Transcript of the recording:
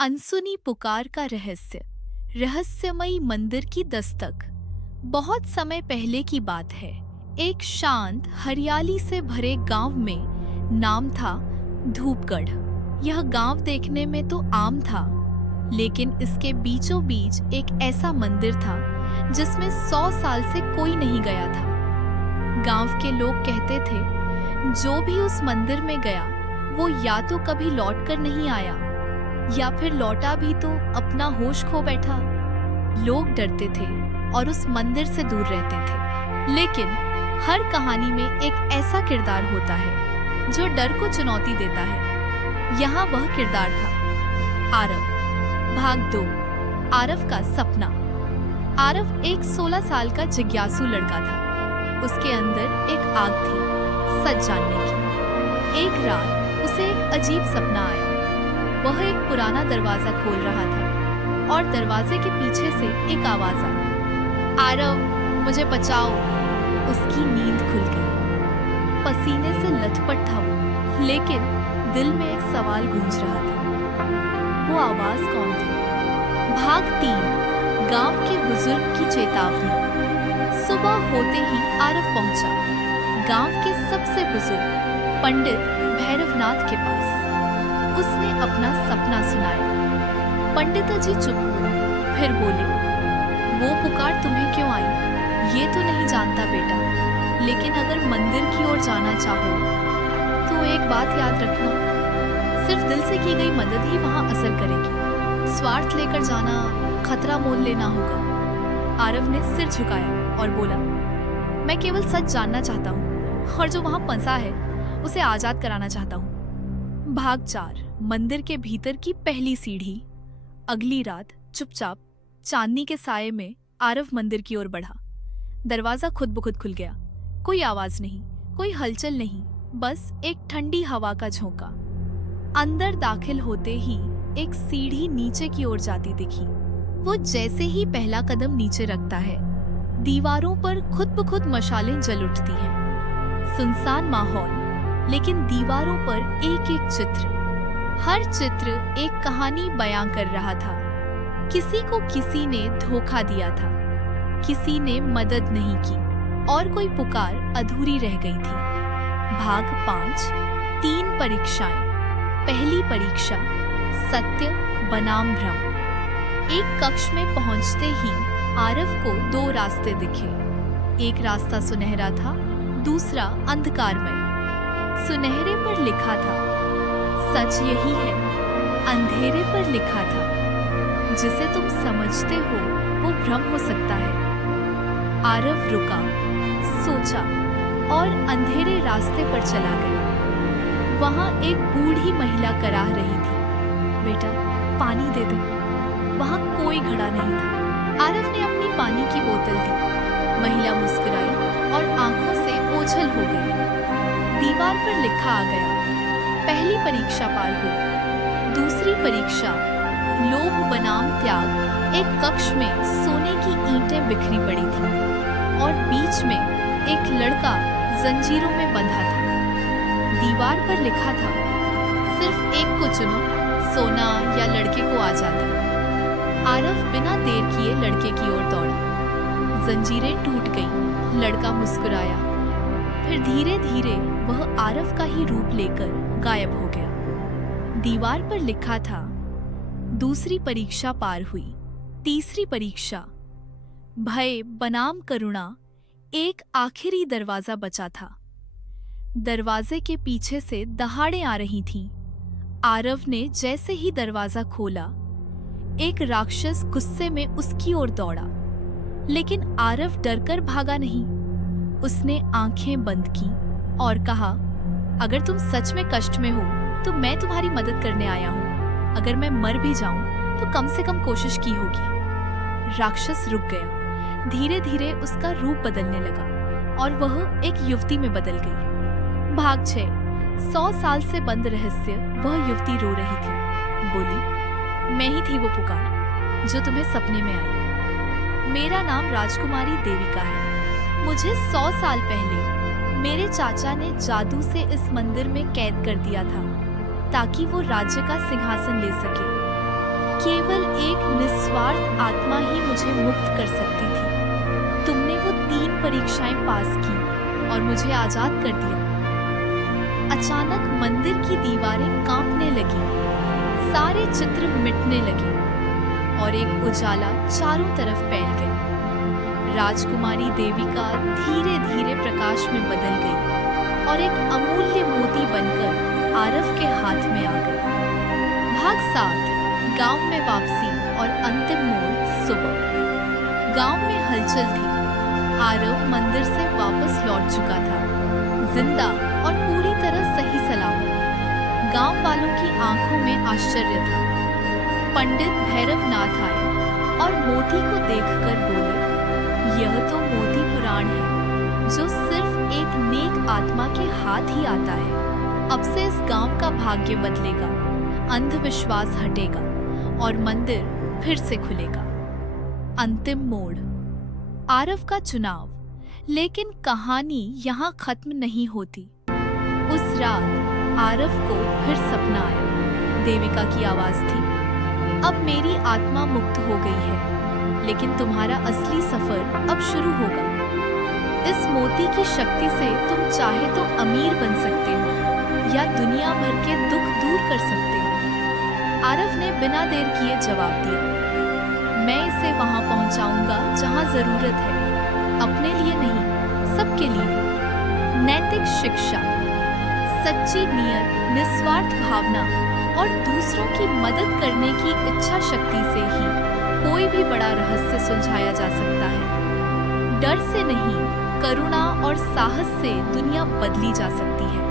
अनसुनी पुकार का रहस्य, रहस्यमयी मंदिर की दस्तक। बहुत समय पहले की बात है। एक शांत हरियाली से भरे गांव में नाम था धूपगढ़। यह गांव देखने में तो आम था, लेकिन इसके बीचों बीच एक ऐसा मंदिर था जिसमें 100 साल से कोई नहीं गया था। गांव के लोग कहते थे, जो भी उस मंदिर में गया वो या तो कभी लौटकर नहीं आया, या फिर लौटा भी तो अपना होश खो बैठा। लोग डरते थे और उस मंदिर से दूर रहते थे। लेकिन हर कहानी में एक ऐसा किरदार होता है जो डर को चुनौती देता है। यहाँ वह किरदार था आरव। भाग 2, आरव का सपना। आरव एक 16 साल का जिज्ञासु लड़का था। उसके अंदर एक आग थी सच जानने की। एक रात उसे एक अजीब सपना आया। वह एक पुराना दरवाजा खोल रहा था और दरवाजे के पीछे से एक आवाज आई, आरव मुझे बचाओ। उसकी नींद खुल गई। पसीने से लथपथ था वो, लेकिन दिल में एक सवाल गूंज रहा था, वो आवाज कौन थी? भाग 3, गांव के बुजुर्ग की चेतावनी। सुबह होते ही आरव पहुंचा गांव के सबसे बुजुर्ग पंडित भैरवनाथ के पास। उसने अपना सपना सुनाया। पंडित जी चुप हुए, फिर बोले, वो पुकार तुम्हें क्यों आई ये तो नहीं जानता बेटा, लेकिन अगर मंदिर की ओर जाना चाहो तो एक बात याद रखना, सिर्फ दिल से की गई मदद ही वहां असर करेगी। स्वार्थ लेकर जाना खतरा मोल लेना होगा। आरव ने सिर झुकाया और बोला, मैं केवल सच जानना चाहता हूँ और जो वहां फंसा है उसे आजाद कराना चाहता हूँ। भाग 4, मंदिर के भीतर की पहली सीढ़ी। अगली रात चुपचाप चांदनी के साये में आरव मंदिर की ओर बढ़ा। दरवाजा खुद ब खुद खुल गया। कोई आवाज नहीं, कोई हलचल नहीं, बस एक ठंडी हवा का झोंका। अंदर दाखिल होते ही एक सीढ़ी नीचे की ओर जाती दिखी। वो जैसे ही पहला कदम नीचे रखता है, दीवारों पर खुद ब खुद मशालें जल उठती हैं। सुनसान माहौल, लेकिन दीवारों पर एक एक चित्र। हर चित्र एक कहानी बयां कर रहा था। किसी को किसी ने धोखा दिया था, किसी ने मदद नहीं की, और कोई पुकार अधूरी रह गई थी। भाग 5, 3 परीक्षाएं। पहली परीक्षा, सत्य बनाम भ्रम। एक कक्ष में पहुंचते ही आरव को 2 रास्ते दिखे। एक रास्ता सुनहरा था, दूसरा अंधकारमय। सुनहरे पर लिखा था, सच यही है। अंधेरे पर लिखा था, जिसे तुम समझते हो वो भ्रम हो सकता है। आरव रुका, सोचा और अंधेरे रास्ते पर चला गया। वहां एक बूढ़ी महिला कराह रही थी, बेटा पानी दे दे। वहां कोई खड़ा नहीं था। आरव ने अपनी पानी की बोतल दी। महिला मुस्कुराई और आंखों से ओझल हो गई। दीवार पर लिखा आ गया, पहली परीक्षा पार हुई। दूसरी परीक्षा, लोभ बनाम त्याग। एक कक्ष में सोने की ईंटें बिखरी पड़ी थी और बीच में एक लड़का जंजीरों में बंधा था। दीवार पर लिखा था, सिर्फ एक को चुनो, सोना या लड़के को आजादी। आरव बिना देर किए लड़के की ओर दौड़ा। जंजीरें टूट गईं, लड़का मुस्कुराया, फिर धीरे धीरे वह आरव का ही रूप लेकर गायब हो गया। दीवार पर लिखा था, दूसरी परीक्षा पार हुई। तीसरी परीक्षा, भय बनाम करुणा। एक आखिरी दरवाजा बचा था। दरवाजे के पीछे से दहाड़ें आ रही थीं। आरव ने जैसे ही दरवाजा खोला, एक राक्षस गुस्से में उसकी ओर दौड़ा, लेकिन आरव डरकर भागा नहीं। उसने आंखें बंद की और कहा, अगर तुम सच में कष्ट में हो तो मैं तुम्हारी मदद करने आया हूं। अगर मैं मर भी जाऊं तो कम से कम कोशिश की होगी। राक्षस रुक गया। धीरे धीरे उसका रूप बदलने लगा और वह एक युवती में बदल गई। भाग 6, 100 साल से बंद रहस्य। वह युवती रो रही थी। बोली, मैं ही थी वो पुकार जो तुम्हें सपने में आई। मेरा नाम राजकुमारी देविका है। मुझे 100 साल पहले मेरे चाचा ने जादू से इस मंदिर में कैद कर दिया था ताकि वो राज्य का सिंहासन ले सके। केवल एक निस्वार्थ आत्मा ही मुझे मुक्त कर सकती थी। तुमने वो 3 परीक्षाएं पास की और मुझे आजाद कर दिया। अचानक मंदिर की दीवारें कांपने लगी, सारे चित्र मिटने लगे और एक उजाला चारों तरफ फैल गया। राजकुमारी देविका धीरे धीरे प्रकाश में बदल गई और एक अमूल्य मोती बनकर आरव के हाथ में आ गई। भाग 7, गांव में वापसी और अंतिम मोड़ सुबह। गांव में हलचल थी। आरव मंदिर से वापस लौट चुका था, जिंदा और पूरी तरह सही सलामत। गांव वालों की आंखों में आश्चर्य था। पंडित भैरवनाथ आए और मोती को देखकर बोले, यह तो मोती पुराण है जो सिर्फ एक नेक आत्मा के हाथ ही आता है। अब से इस गांव का भाग्य बदलेगा, अंधविश्वास हटेगा और मंदिर फिर से खुलेगा। अंतिम मोड़, आरव का चुनाव। लेकिन कहानी यहाँ खत्म नहीं होती। उस रात आरव को फिर सपना आया। देविका की आवाज थी, अब मेरी आत्मा मुक्त हो गई है, लेकिन तुम्हारा असली सफर अब शुरू होगा। इस मोती की शक्ति से तुम चाहे तो अमीर बन सकते हो या दुनिया भर के दुख दूर कर सकते हो। आरव ने बिना देर किए जवाब दिया, मैं इसे वहां पहुंचाऊंगा जहां जरूरत है, अपने लिए नहीं, सबके लिए। नैतिक शिक्षा, सच्ची नीयत, निस्वार्थ भावना और दूसरों की मदद करने की इच्छा शक्ति से ही कोई भी बड़ा रहस्य सुलझाया जा सकता है। डर से नहीं, करुणा और साहस से दुनिया बदली जा सकती है।